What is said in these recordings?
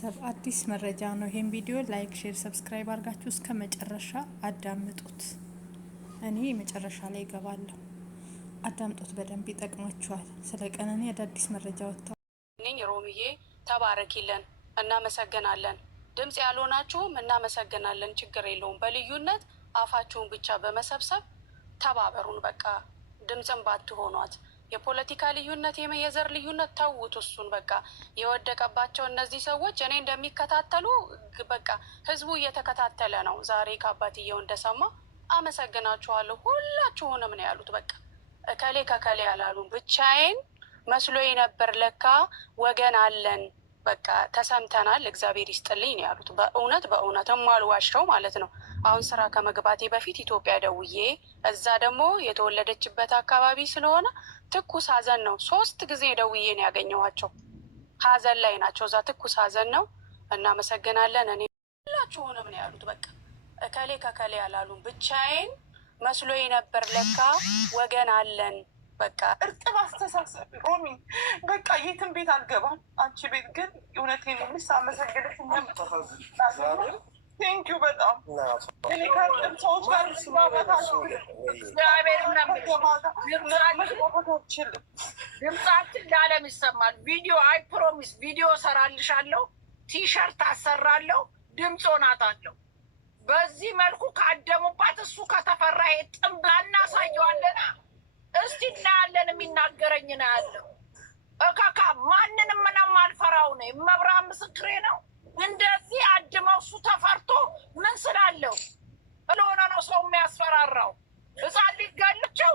ቤተሰብ አዲስ መረጃ ነው። ይሄን ቪዲዮ ላይክ፣ ሼር፣ ሰብስክራይብ አድርጋችሁ እስከ መጨረሻ አዳምጡት። እኔ መጨረሻ ላይ እገባለሁ። አዳምጡት፣ በደንብ ይጠቅማችኋል። ስለ ቀነኒ አዳዲስ መረጃ ወጥቷል። እኔ ሮሚዬ ተባረኪልን፣ እናመሰግናለን። ድምጽ ያልሆናችሁም እናመሰግናለን። ችግር የለውም። በልዩነት አፋችሁን ብቻ በመሰብሰብ ተባበሩን። በቃ ድምጽን ባትሆኗት የፖለቲካ ልዩነት የዘር ልዩነት ተውት። እሱን በቃ የወደቀባቸው እነዚህ ሰዎች እኔ እንደሚከታተሉ በቃ ህዝቡ እየተከታተለ ነው። ዛሬ ከአባትየው እንደሰማ አመሰግናችኋለሁ ሁላችሁንም ነው ያሉት። በቃ እከሌ ከከሌ ያላሉ ብቻዬን መስሎኝ ነበር፣ ለካ ወገን አለን፣ በቃ ተሰምተናል፣ እግዚአብሔር ይስጥልኝ ነው ያሉት። በእውነት የማልዋሸው ማለት ነው። አሁን ስራ ከመግባቴ በፊት ኢትዮጵያ ደውዬ እዛ ደግሞ የተወለደችበት አካባቢ ስለሆነ ትኩስ ሀዘን ነው። 3 ጊዜ ደውዬ ነው ያገኘኋቸው። ሀዘን ላይ ናቸው። እዛ ትኩስ ሀዘን ነው። እናመሰግናለን። እኔ ሁላችሁንም ነው ያሉት። በቃ እከሌ ከከሌ ያላሉም ብቻዬን መስሎኝ ነበር፣ ለካ ወገን አለን። በቃ እርጥብ አስተሳሰብ ሮሚ፣ በቃ የትም ቤት አልገባም። አንቺ ቤት ግን እውነቴን ነው። አመሰግንሽ። ቴንኪዩ በጣም እኔ ከጥም ሰዎች ጋር ድምጻችን ለዓለም ይሰማል። ቪዲዮ አይ ፕሮሚስ ቪዲዮ ሰራልሻለሁ፣ ቲሸርት አሰራለሁ፣ ድምፅ ሆናታለሁ። በዚህ መልኩ ካደሙባት እሱ ከተፈራ ጥምብ እናሳየዋለና እስቲ እናያለን። የሚናገረኝ ነው ያለው። እካካ ማንንም ምንም አልፈራው ነው። መብራን ምስክሬ ነው። እንደዚህ አድመው እሱ ተፈርቶ ምን ስላለው ስለሆነ ነው ሰው የሚያስፈራራው። ህፃን ሊጋለቸው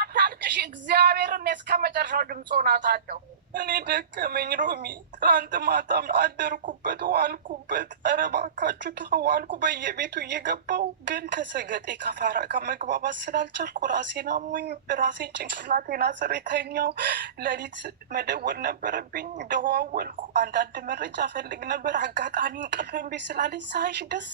አታልቅሽ። እግዚአብሔርን እስከ መጨረሻው ድምፅ ሆናታለሁ። እኔ ደከመኝ ሮሚ። ትናንት ማታም አደርኩበት ዋልኩበት። ኧረ እባካችሁ ተዋልኩ በየቤቱ እየገባው ግን ከሰገጤ ከፋራ ከመግባባት ስላልቻልኩ ራሴን አሞኝ ራሴን ጭንቅላቴን አስሬ ተኛው። ሌሊት መደወል ነበረብኝ። ደዋወልኩ። አንዳንድ መረጃ ፈልግ ነበር። አጋጣሚ እንቅልፍ እምቢ ስላለኝ ሳይሽ ደስ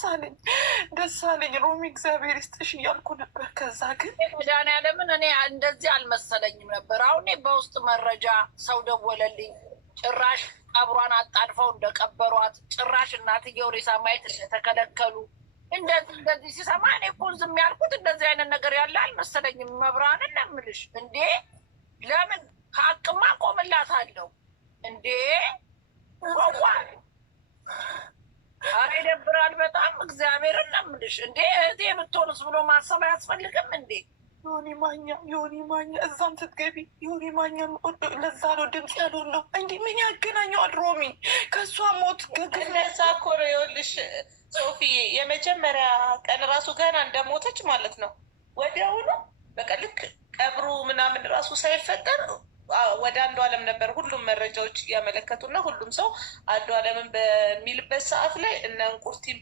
አለኝ ሮሚ። እግዚአብሔር ይስጥሽ እያልኩ ነበር። ከዛ ግን መድኃኒዓለምን እኔ እንደዚህ አልመሰለኝም ነበር። አሁን በውስጥ መረጃ ሰው ደወለልኝ። ጭራሽ ቀብሯን አጣድፈው እንደቀበሯት፣ ጭራሽ እናትየው ሬሳ ማየት እንደተከለከሉ እንደዚህ ሲሰማ እኔ እኮ ዝም ያልኩት እንደዚህ አይነት ነገር ያለ አልመሰለኝም። መብራንን ለምልሽ እንዴ ለምን ከአቅማ ቆምላታለሁ እንዴ ቆቋል። ኧረ ይደብራል በጣም እግዚአብሔርን ለምልሽ እንዴ እህቴ ብትሆንስ ብሎ ማሰብ አያስፈልግም እንዴ? ዮኒ ማኛ እዛም ስትገቢ ዮኒ ማኛ ለዛ ነው ድምፅ ያልሆነው። እንዲህ ምን ያገናኘዋል ሮሚ ከእሷ ሞት? እነዛ እኮ ነው ይኸውልሽ ሶፊዬ፣ የመጀመሪያ ቀን ራሱ ገና እንደሞተች ማለት ነው ወዲያውኑ በቃ ልክ ቀብሩ ምናምን ራሱ ሳይፈጠር ወደ አንዱ አለም ነበር ሁሉም መረጃዎች እያመለከቱና ሁሉም ሰው አንዱ አለምን በሚልበት ሰዓት ላይ እነ እንቁርቲም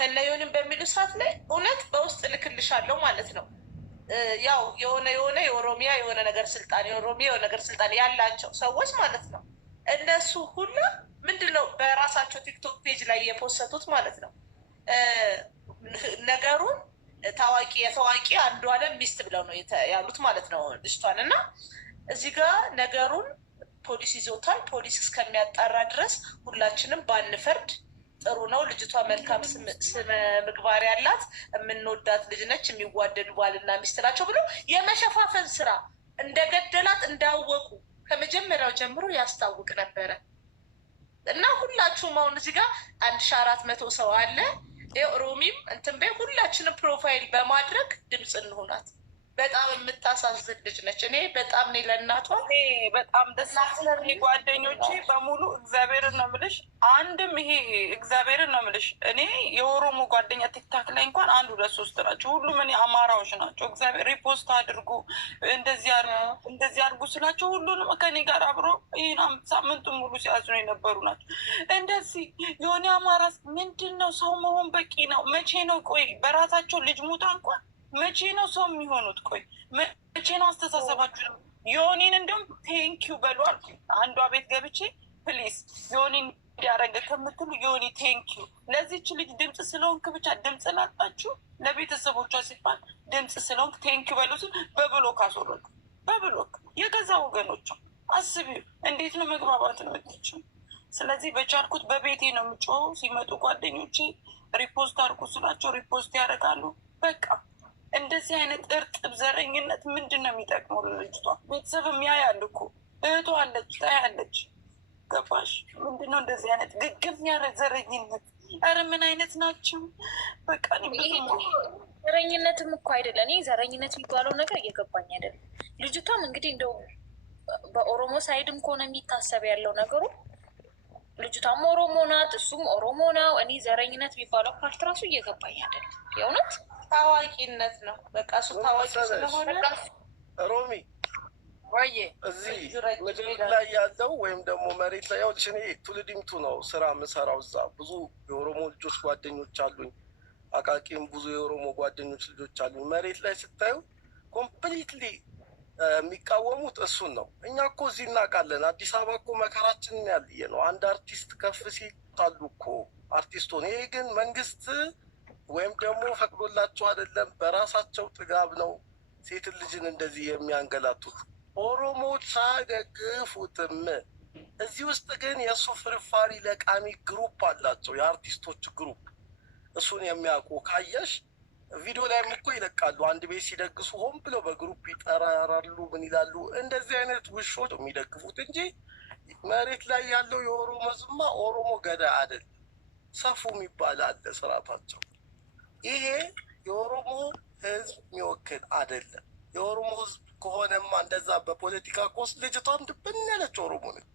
እነ ዮኒም በሚሉ ሰዓት ላይ እውነት በውስጥ ልክልሻለሁ ማለት ነው። ያው የሆነ የኦሮሚያ የሆነ ነገር ስልጣን የኦሮሚያ የሆነ ነገር ስልጣን ያላቸው ሰዎች ማለት ነው እነሱ ሁላ ምንድነው በራሳቸው ቲክቶክ ፔጅ ላይ የፖሰቱት ማለት ነው ነገሩን የታዋቂ አንዱ አለም ሚስት ብለው ነው ያሉት ማለት ነው ልጅቷን። እና እዚህ ጋር ነገሩን ፖሊስ ይዞታል። ፖሊስ እስከሚያጣራ ድረስ ሁላችንም ባንፈርድ ጥሩ ነው። ልጅቷ መልካም ስነ ምግባር ያላት የምንወዳት ልጅ ነች። የሚዋደዱ ባልና ሚስት ናቸው ብሎ የመሸፋፈን ስራ እንደገደላት እንዳወቁ ከመጀመሪያው ጀምሮ ያስታውቅ ነበረ። እና ሁላችሁም አሁን እዚህ ጋር 1400 ሰው አለ። ሮሚም እንትን በይ ሁላችንም ፕሮፋይል በማድረግ ድምፅ እንሆናት። በጣም የምታሳዝን ልጅ ነች። እኔ በጣም እኔ ለእናቷ በጣም ደስ ጓደኞቼ በሙሉ እግዚአብሔርን ነው የምልሽ። አንድም ይሄ እግዚአብሔርን ነው የምልሽ። እኔ የኦሮሞ ጓደኛ ቲክታክ ላይ እንኳን 1 2 3 ናቸው። ሁሉም እኔ አማራዎች ናቸው። እግዚአብሔር ሪፖስት አድርጉ እንደዚህ አድርጉ ስላቸው ሁሉንም ከኔ ጋር አብሮ ይህን ሳምንቱን ሙሉ ሲያዝኑ የነበሩ ናቸው። እንደዚህ የሆነ አማራስ ምንድን ነው ሰው መሆን በቂ ነው። መቼ ነው ቆይ በራሳቸው ልጅ ሙታ እንኳን መቼ ነው ሰው የሚሆኑት? ቆይ መቼ ነው አስተሳሰባችሁ? ዮኒን እንዲሁም ቴንኪዩ በሉ አልኩ። አንዷ ቤት ገብቼ ፕሊዝ ዮኒን እንዲያደረገ ከምትሉ ዮኒ ቴንኪዩ፣ ለዚች ልጅ ድምፅ ስለሆንክ ብቻ ድምፅ ላጣችሁ ለቤተሰቦቿ ሲባል ድምፅ ስለሆንክ ቴንኪዩ በሉትን በብሎክ አስወረዱ። በብሎክ የገዛ ወገኖቿ አስቢ፣ እንዴት ነው መግባባት የምትችው? ስለዚህ በቻልኩት በቤቴ ነው የምጮኸው። ሲመጡ ጓደኞቼ ሪፖስት አድርጉ ስላቸው ሪፖስት ያደርጋሉ። በቃ እንደዚህ አይነት እርጥብ ዘረኝነት ምንድን ነው የሚጠቅመው ለልጅቷ? ቤተሰብም ያያል እኮ እህቷ አለች ታያለች። ገባሽ? ምንድን ነው እንደዚህ አይነት ግግም ያለ ዘረኝነት? ኧረ ምን አይነት ናቸው? በቃ ዘረኝነትም እኮ አይደለም። እኔ ዘረኝነት የሚባለው ነገር እየገባኝ አይደለም። ልጅቷም እንግዲህ እንደው በኦሮሞ ሳይድም ከሆነ የሚታሰብ ያለው ነገሩ ልጅቷም ኦሮሞ ናት፣ እሱም ኦሮሞ ነው። እኔ ዘረኝነት የሚባለው ፓርት ራሱ እየገባኝ አይደለም። የእውነት ታዋቂነት ነው በቃ እሱ ታዋቂ ስለሆነ ሮሚ ወይዬ እዚህ ምድር ላይ ያለው ወይም ደግሞ መሬት ላይ ያው እኔ ቱልዲምቱ ነው ስራ የምሰራው። እዛ ብዙ የኦሮሞ ልጆች ጓደኞች አሉኝ። አቃቂም ብዙ የኦሮሞ ጓደኞች ልጆች አሉኝ። መሬት ላይ ስታዩ ኮምፕሊትሊ የሚቃወሙት እሱን ነው። እኛ እኮ እዚህ እናውቃለን። አዲስ አበባ እኮ መከራችንን ያልየ ነው። አንድ አርቲስት ከፍ ሲል አሉ እኮ አርቲስት ሆነ። ይሄ ግን መንግስት ወይም ደግሞ ፈቅዶላቸው አይደለም፣ በራሳቸው ጥጋብ ነው ሴትን ልጅን እንደዚህ የሚያንገላቱት። ኦሮሞዎች ሳይደግፉትም እዚህ ውስጥ ግን የእሱ ፍርፋሪ ለቃሚ ግሩፕ አላቸው፣ የአርቲስቶች ግሩፕ። እሱን የሚያውቁ ካየሽ ቪዲዮ ላይም እኮ ይለቃሉ። አንድ ቤት ሲደግሱ ሆን ብለው በግሩፕ ይጠራራሉ። ምን ይላሉ? እንደዚህ አይነት ውሾች የሚደግፉት እንጂ መሬት ላይ ያለው የኦሮሞ ዝማ ኦሮሞ ገዳ አይደለም። ሰፉ የሚባል አለ ስርዓታቸው። ይሄ የኦሮሞ ህዝብ የሚወክል አይደለም። የኦሮሞ ህዝብ ከሆነማ እንደዛ በፖለቲካ ኮስ ልጅቷም ድብን ያለች ኦሮሞ ነች።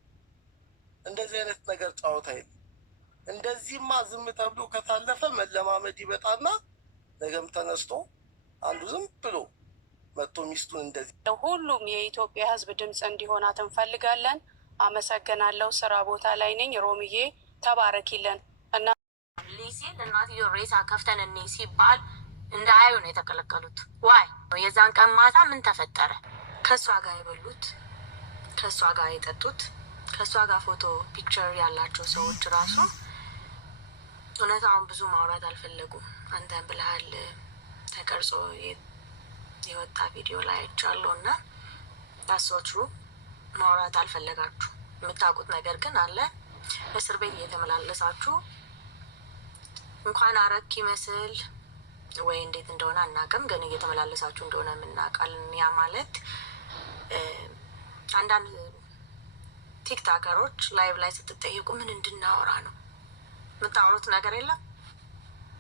እንደዚህ አይነት ነገር ጫወታ የለም። እንደዚህማ ዝም ተብሎ ከታለፈ መለማመድ ይበጣና ነገም ተነስቶ አንዱ ዝም ብሎ መጥቶ ሚስቱን እንደዚህ። ሁሉም የኢትዮጵያ ህዝብ ድምፅ እንዲሆናት እንፈልጋለን። አመሰግናለሁ። ስራ ቦታ ላይ ነኝ። ሮምዬ ተባረኪለን። እና ሲል እናትዮ ሬሳ ከፍተን እኔ ሲባል እንዳያዩ ነው የተከለከሉት። ዋይ የዛን ቀን ማታ ምን ተፈጠረ? ከእሷ ጋር የበሉት፣ ከእሷ ጋር የጠጡት፣ ከእሷ ጋር ፎቶ ፒክቸር ያላቸው ሰዎች ራሱ እውነታውን ብዙ ማውራት አልፈለጉም። አንተን ብለሃል ተቀርጾ የወጣ ቪዲዮ ላይ አይቻለሁ እና ታሶቹ ማውራት አልፈለጋችሁ። የምታውቁት ነገር ግን አለ። እስር ቤት እየተመላለሳችሁ እንኳን አረክ ይመስል ወይ እንዴት እንደሆነ አናውቅም፣ ግን እየተመላለሳችሁ እንደሆነ የምናውቃለን። ያ ማለት አንዳንድ ቲክታከሮች ላይቭ ላይ ስትጠየቁ ምን እንድናወራ ነው የምታወሩት? ነገር የለም።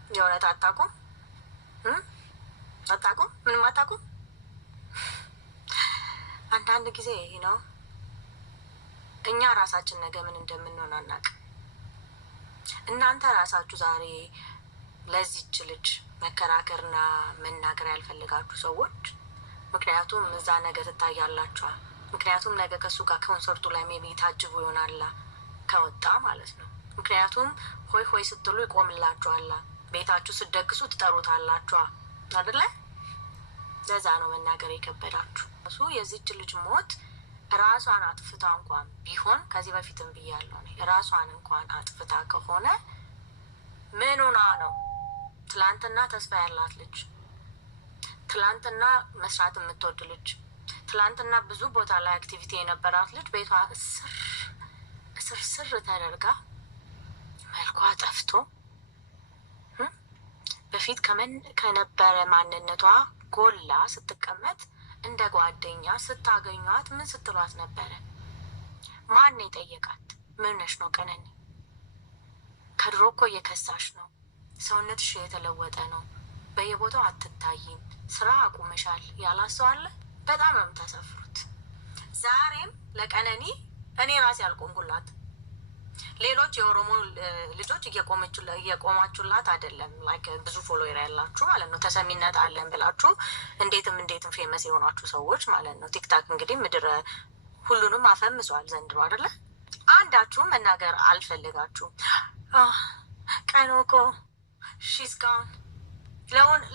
የእውነት አታውቁም፣ አታውቁም፣ ምንም አታውቁም። አንዳንድ ጊዜ ይህ ነው። እኛ ራሳችን ነገ ምን እንደምንሆን አናውቅም። እናንተ ራሳችሁ ዛሬ ለዚች ልጅ መከራከርና መናገር ያልፈልጋችሁ ሰዎች፣ ምክንያቱም እዛ ነገ ትታያላችኋል። ምክንያቱም ነገ ከእሱ ጋር ኮንሰርቱ ላይ ሜቢ ታጅቡ ይሆናላ ከወጣ ማለት ነው። ምክንያቱም ሆይ ሆይ ስትሉ ይቆምላችኋላ። ቤታችሁ ስትደግሱ ትጠሩታላችኋ አይደለ? ለዛ ነው መናገር የከበዳችሁ። እሱ የዚች ልጅ ሞት ራሷን አጥፍታ እንኳን ቢሆን ከዚህ በፊትም ብያለሁ፣ ራሷን እንኳን አጥፍታ ከሆነ ምን ሆና ነው? ትላንትና ተስፋ ያላት ልጅ፣ ትላንትና መስራት የምትወድ ልጅ፣ ትላንትና ብዙ ቦታ ላይ አክቲቪቲ የነበራት ልጅ ቤቷ እስር ተደርጋ መልኳ ጠፍቶ በፊት ከነበረ ማንነቷ ጎላ ስትቀመጥ እንደ ጓደኛ ስታገኟት ምን ስትሏት ነበረ? ማን የጠየቃት? ምን ነሽ ነው ቀነኒ? ከድሮ እኮ እየከሳሽ ነው። ሰውነትሽ የተለወጠ ነው። በየቦታው አትታይም። ስራ አቁመሻል ያላት ሰው አለ? በጣም ነው የምታሰፍሩት። ዛሬም ለቀነኒ እኔ ራሴ አልቆምኩላት። ሌሎች የኦሮሞ ልጆች እየቆማችሁላት አይደለም። ላይክ ብዙ ፎሎወር ያላችሁ ማለት ነው፣ ተሰሚነት አለን ብላችሁ እንዴትም ፌመስ የሆናችሁ ሰዎች ማለት ነው። ቲክታክ እንግዲህ ምድረ ሁሉንም አፈምሷል ዘንድሮ አይደለ? አንዳችሁም መናገር አልፈልጋችሁም። ቀኖኮ ሺስ ጋን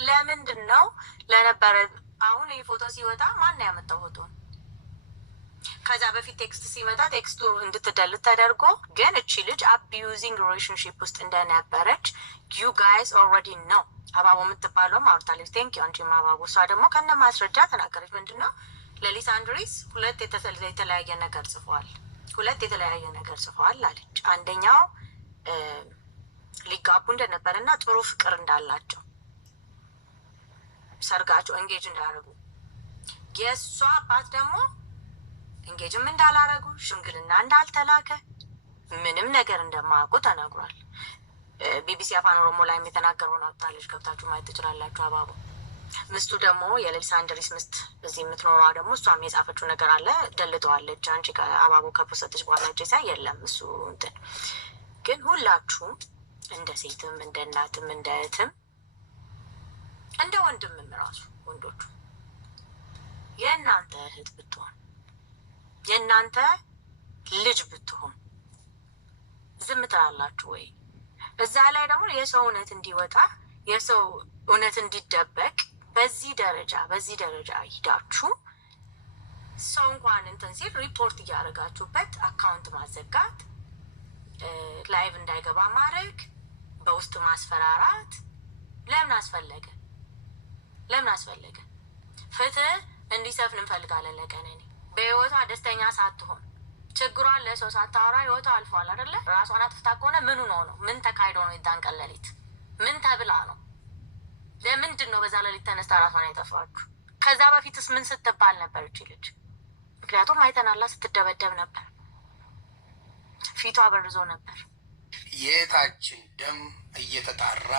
ለምንድን ነው ለነበረ አሁን ይህ ፎቶ ሲወጣ ማን ነው ያመጣው ፎቶ? ከዛ በፊት ቴክስት ሲመጣ ቴክስቱ እንድትደልት ተደርጎ፣ ግን እቺ ልጅ አቢዩዚንግ ሪሌሽንሽፕ ውስጥ እንደነበረች ዩ ጋይስ ኦልሬዲ ነው። አባቦ የምትባለውም አውርታለች። ቴንክ ዩ አንቺም አባቦ። እሷ ደግሞ ከነ ማስረጃ ተናገረች። ምንድን ነው ሌሊሳ አንድሪስ ሁለት የተለያየ ነገር ጽፏል አለች። አንደኛው ሊጋቡ እንደነበር እና ጥሩ ፍቅር እንዳላቸው ሰርጋቸው እንጌጅ እንዳደረጉ፣ የእሷ አባት ደግሞ እንጌጅም እንዳላረጉ፣ ሽምግልና እንዳልተላከ፣ ምንም ነገር እንደማያውቁ ተነግሯል። ቢቢሲ አፋን ኦሮሞ ላይም የተናገረውን አውጥታለች፣ ገብታችሁ ማየት ትችላላችሁ። አባቡ ምስቱ ደግሞ የሌሊሳ አንድሪስ ምስት እዚህ የምትኖሯ ደግሞ እሷም የጻፈችው ነገር አለ፣ ደልጠዋለች። አንቺ አባቡ ከፖሰተች በኋላ ሳ የለም እሱ እንትን ግን ሁላችሁም እንደ ሴትም እንደ እናትም እንደ እህትም እንደ ወንድምም ራሱ ወንዶቹ የእናንተ እህት ብትሆን የእናንተ ልጅ ብትሆን ዝም ትላላችሁ ወይ? እዛ ላይ ደግሞ የሰው እውነት እንዲወጣ የሰው እውነት እንዲደበቅ በዚህ ደረጃ ሂዳችሁ ሰው እንኳን እንትን ሲል ሪፖርት እያደረጋችሁበት አካውንት ማዘጋት፣ ላይቭ እንዳይገባ ማድረግ፣ በውስጥ ማስፈራራት ለምን አስፈለገ? ፍትህ እንዲሰፍን እንፈልጋለን። ለቀነኒ በህይወቷ ደስተኛ ሳትሆን ችግሯን ለሰው ሳታወራ ህይወቷ አልፏል አይደለ? ራሷን አጥፍታ ከሆነ ምኑ ነው? ምን ተካሂዶ ነው? የዛን ቀን ሌሊት ምን ተብላ ነው? ለምንድን ነው በዛ ሌሊት ተነስታ ራሷን ያጠፋችሁ? ከዛ በፊትስ ምን ስትባል ነበር እቺ ልጅ? ምክንያቱም አይተናላ ስትደበደብ ነበር፣ ፊቷ በርዞ ነበር። የታችን ደም እየተጣራ